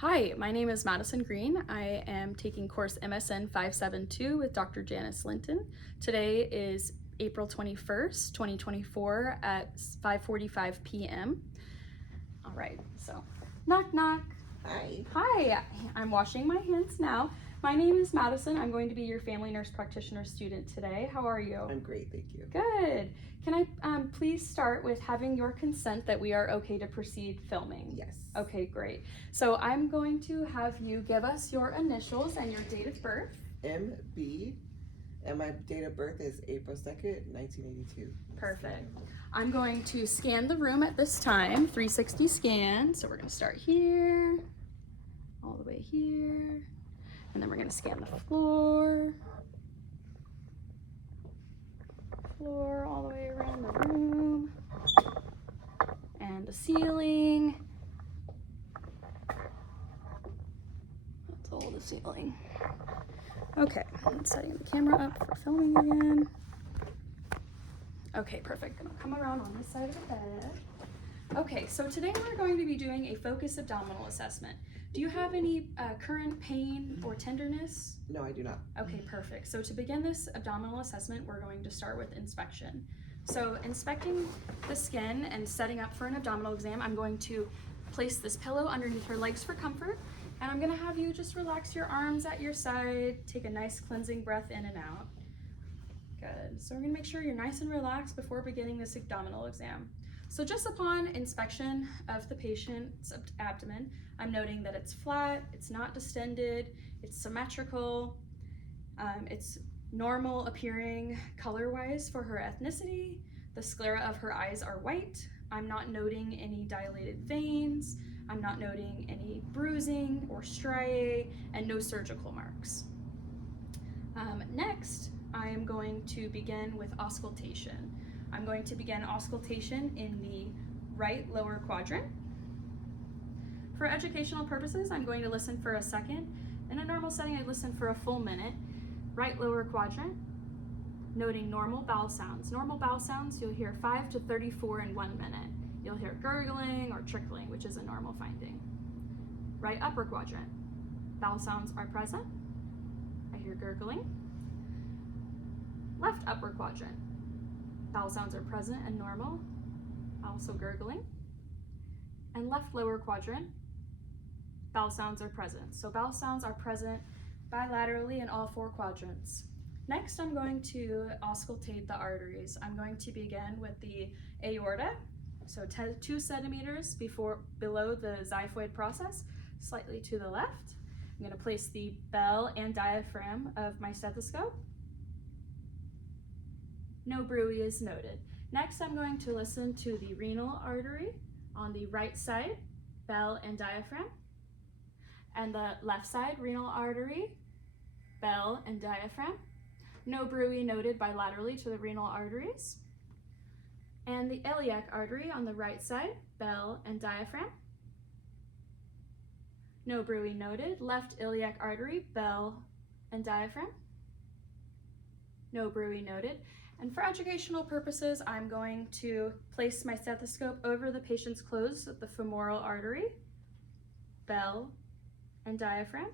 Hi, my name is Madison Green. I am taking course MSN 572 with Dr. Janice Linton. Today is April 21st, 2024 at 5:45 p.m. All right, so knock knock. Hi. Hi, I'm washing my hands now. My name is Madison. I'm going to be your family nurse practitioner student today. How are you? I'm great, thank you. Good. Can I please start with having your consent that we are okay to proceed filming? Yes. Okay, great. So I'm going to have you give us your initials and your date of birth. MB, and my date of birth is April 2nd, 1982. Perfect. I'm going to scan the room at this time, 360 scan. So we're going to start here, all the way here, and then we're going to scan the floor all the way around the room, and the ceiling. That's all the ceiling. Okay, I'm setting the camera up for filming again. Okay, perfect. Gonna come around on this side of the bed. Okay, so today we're going to be doing a focus abdominal assessment. Do you have any current pain or tenderness? No, I do not. Okay, perfect. So to begin this abdominal assessment, we're going to start with inspection. So inspecting the skin and setting up for an abdominal exam, I'm going to place this pillow underneath her legs for comfort, and I'm gonna have you just relax your arms at your side, take a nice cleansing breath in and out. Good. So we're gonna make sure you're nice and relaxed before beginning this abdominal exam. So just upon inspection of the patient's abdomen, I'm noting that it's flat, it's not distended, it's symmetrical, it's normal appearing color-wise for her ethnicity. The sclera of her eyes are white. I'm not noting any dilated veins. I'm not noting any bruising or striae, and no surgical marks. Next, I am going to begin with auscultation. I'm going to begin auscultation in the right lower quadrant. For educational purposes, I'm going to listen for a second. In a normal setting, I'd listen for a full minute. Right lower quadrant, noting normal bowel sounds. Normal bowel sounds, you'll hear 5 to 34 in 1 minute. You'll hear gurgling or trickling, which is a normal finding. Right upper quadrant, bowel sounds are present. I hear gurgling. Left upper quadrant, bowel sounds are present and normal, also gurgling. And left lower quadrant, bowel sounds are present. So bowel sounds are present bilaterally in all 4 quadrants. Next, I'm going to auscultate the arteries. I'm going to begin with the aorta, so 2 centimeters below the xiphoid process, slightly to the left. I'm going to place the bell and diaphragm of my stethoscope. No bruit is noted. Next, I'm going to listen to the renal artery on the right side, bell and diaphragm, and the left side, renal artery, bell and diaphragm. No bruit noted bilaterally to the renal arteries. And the iliac artery on the right side, bell and diaphragm. No bruit noted. Left iliac artery, bell and diaphragm. No bruit noted. And for educational purposes, I'm going to place my stethoscope over the patient's clothes at the femoral artery, bell and diaphragm.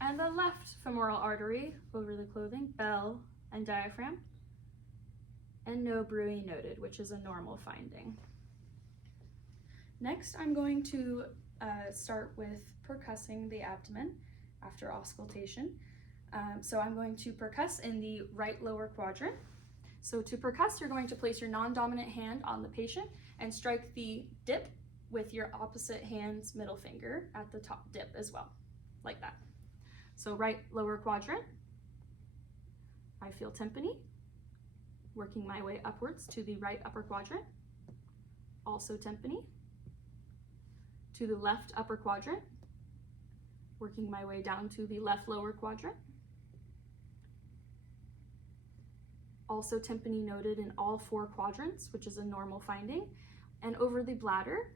And the left femoral artery over the clothing, bell and diaphragm. And no bruit noted, which is a normal finding. Next, I'm going to start with percussing the abdomen after auscultation. So I'm going to percuss in the right lower quadrant. So to percuss, you're going to place your non-dominant hand on the patient and strike the dip with your opposite hand's middle finger at the top dip as well, like that. So right lower quadrant, I feel tympany, working my way upwards to the right upper quadrant, also tympany. To the left upper quadrant, working my way down to the left lower quadrant. Also tympany noted in all 4 quadrants, which is a normal finding. And over the bladder,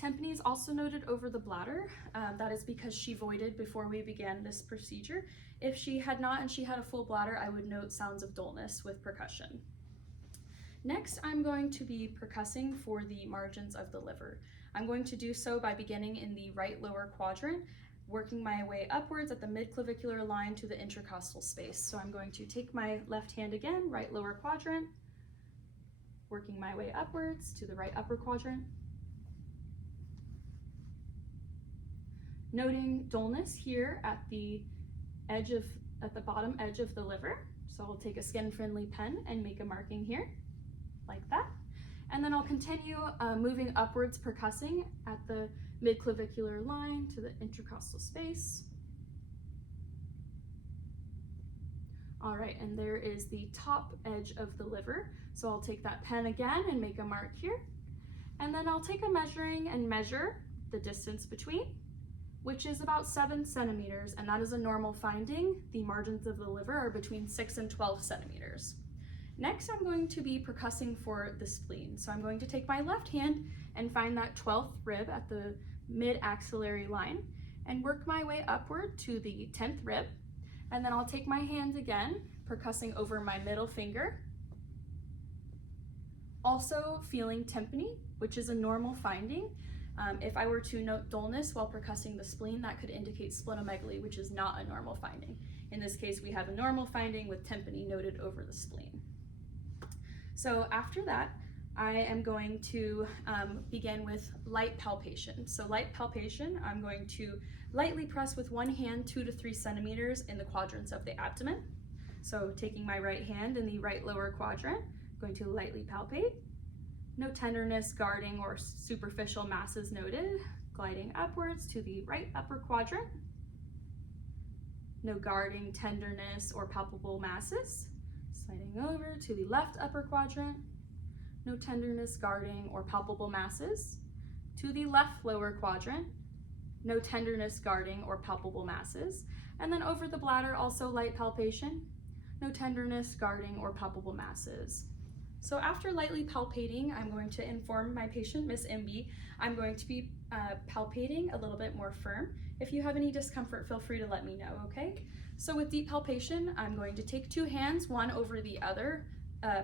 tympany is also noted over the bladder. That is because she voided before we began this procedure. If she had not and she had a full bladder, I would note sounds of dullness with percussion. Next, I'm going to be percussing for the margins of the liver. I'm going to do so by beginning in the right lower quadrant, working my way upwards at the midclavicular line to the intercostal space. So I'm going to take my left hand again, right lower quadrant, working my way upwards to the right upper quadrant. Noting dullness here at the bottom edge of the liver. So I'll take a skin-friendly pen and make a marking here, like that. And then I'll continue moving upwards, percussing at the midclavicular line to the intercostal space. All right, and there is the top edge of the liver. So I'll take that pen again and make a mark here. And then I'll take a measuring and measure the distance between, which is about 7 centimeters, and that is a normal finding. The margins of the liver are between 6 and 12 centimeters. Next, I'm going to be percussing for the spleen. So I'm going to take my left hand and find that 12th rib at the mid-axillary line and work my way upward to the 10th rib. And then I'll take my hand again, percussing over my middle finger. Also feeling tympany, which is a normal finding. If I were to note dullness while percussing the spleen, that could indicate splenomegaly, which is not a normal finding. In this case, we have a normal finding with tympany noted over the spleen. So after that, I am going to begin with light palpation. So light palpation, I'm going to lightly press with one hand 2 to 3 centimeters in the quadrants of the abdomen. So taking my right hand in the right lower quadrant, I'm going to lightly palpate. No tenderness, guarding, or superficial masses noted. Gliding upwards to the right upper quadrant. No guarding, tenderness, or palpable masses. Sliding over to the left upper quadrant. No tenderness, guarding, or palpable masses. To the left lower quadrant. No tenderness, guarding, or palpable masses. And then over the bladder, also light palpation. No tenderness, guarding, or palpable masses. So after lightly palpating, I'm going to inform my patient, Miss MB, I'm going to be palpating a little bit more firm. If you have any discomfort, feel free to let me know, okay? So with deep palpation, I'm going to take 2 hands, one over the other,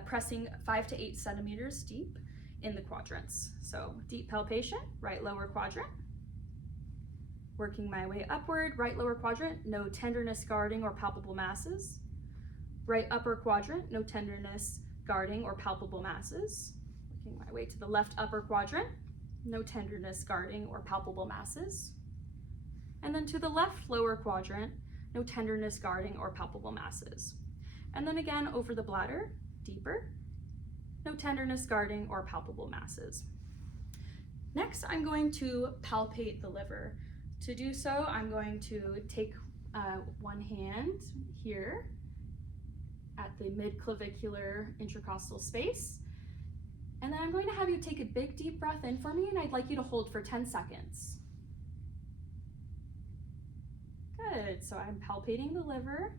pressing 5 to 8 centimeters deep in the quadrants. So deep palpation, right lower quadrant. Working my way upward, right lower quadrant, no tenderness, guarding, or palpable masses. Right upper quadrant, no tenderness, guarding, or palpable masses. Working my way to the left upper quadrant, no tenderness, guarding, or palpable masses. And then to the left lower quadrant, no tenderness, guarding, or palpable masses. And then again over the bladder, deeper, no tenderness, guarding, or palpable masses. Next, I'm going to palpate the liver. To do so, I'm going to take one hand here at the midclavicular intercostal space. And then I'm going to have you take a big deep breath in for me, and I'd like you to hold for 10 seconds. Good, so I'm palpating the liver.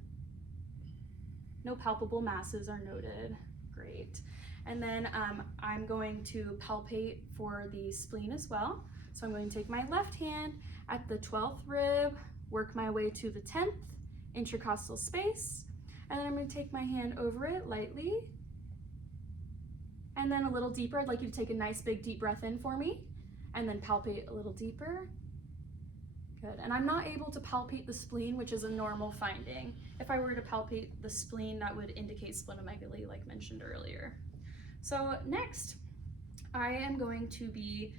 No palpable masses are noted, great. And then I'm going to palpate for the spleen as well. So I'm going to take my left hand at the 12th rib, work my way to the 10th intercostal space, and then I'm going to take my hand over it lightly. And then a little deeper, I'd like you to take a nice big deep breath in for me, and then palpate a little deeper. Good, and I'm not able to palpate the spleen, which is a normal finding. If I were to palpate the spleen, that would indicate splenomegaly, like mentioned earlier. So next, I am going to be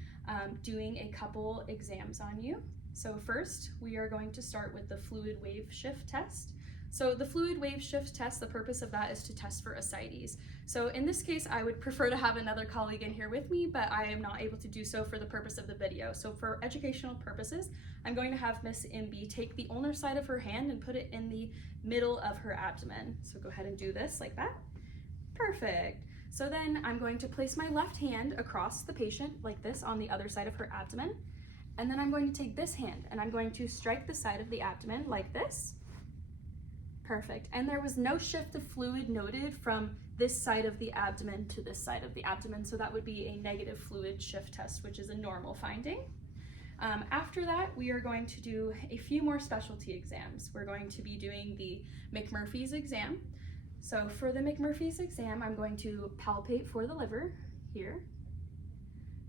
doing a couple exams on you. So first, we are going to start with the fluid wave shift test. So the fluid wave shift test, the purpose of that is to test for ascites. So in this case, I would prefer to have another colleague in here with me, but I am not able to do so for the purpose of the video. So for educational purposes, I'm going to have Miss MB take the ulnar side of her hand and put it in the middle of her abdomen. So go ahead and do this like that. Perfect. So then I'm going to place my left hand across the patient like this on the other side of her abdomen. And then I'm going to take this hand and I'm going to strike the side of the abdomen like this. Perfect. And there was no shift of fluid noted from this side of the abdomen to this side of the abdomen. So that would be a negative fluid shift test, which is a normal finding. After that, we are going to do a few more specialty exams. We're going to be doing the McMurphy's exam. So for the McMurphy's exam, I'm going to palpate for the liver here.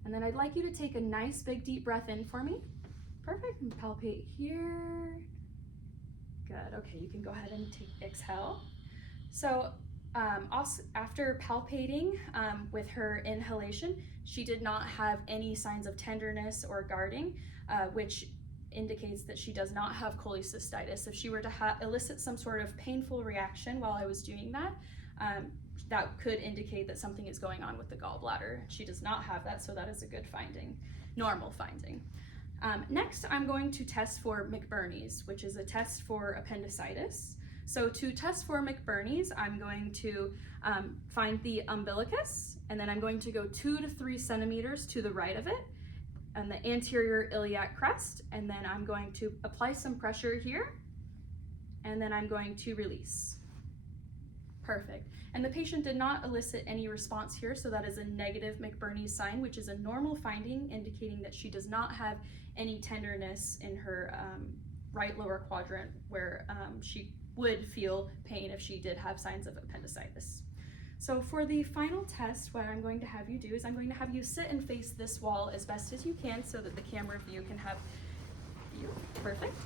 And then I'd like you to take a nice big deep breath in for me. Perfect, and palpate here. Good, okay, you can go ahead and exhale. So also after palpating with her inhalation, she did not have any signs of tenderness or guarding, which indicates that she does not have cholecystitis. If she were to elicit some sort of painful reaction while I was doing that, that could indicate that something is going on with the gallbladder. She does not have that, so that is a good finding, normal finding. Next, I'm going to test for McBurney's, which is a test for appendicitis. So to test for McBurney's, I'm going to find the umbilicus, and then I'm going to go 2 to 3 centimeters to the right of it, and the anterior iliac crest, and then I'm going to apply some pressure here, and then I'm going to release. Perfect. And the patient did not elicit any response here, so that is a negative McBurney's sign, which is a normal finding indicating that she does not have any tenderness in her right lower quadrant where she would feel pain if she did have signs of appendicitis. So for the final test, what I'm going to have you do is I'm going to have you sit and face this wall as best as you can so that the camera view can have view. Perfect.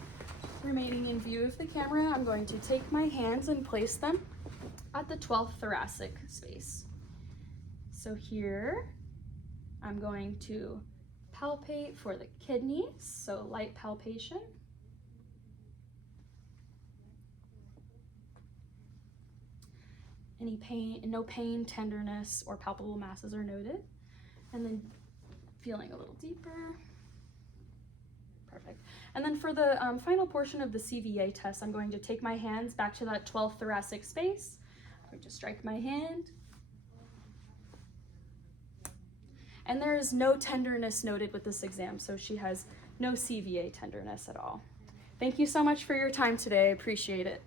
Remaining in view of the camera, I'm going to take my hands and place them at the 12th thoracic space. So here, I'm going to palpate for the kidneys, so light palpation. Any pain, no pain, tenderness, or palpable masses are noted. And then feeling a little deeper. Perfect. And then for the final portion of the CVA test, I'm going to take my hands back to that 12th thoracic space. I'm going to strike my hand. And there is no tenderness noted with this exam, so she has no CVA tenderness at all. Thank you so much for your time today. I appreciate it.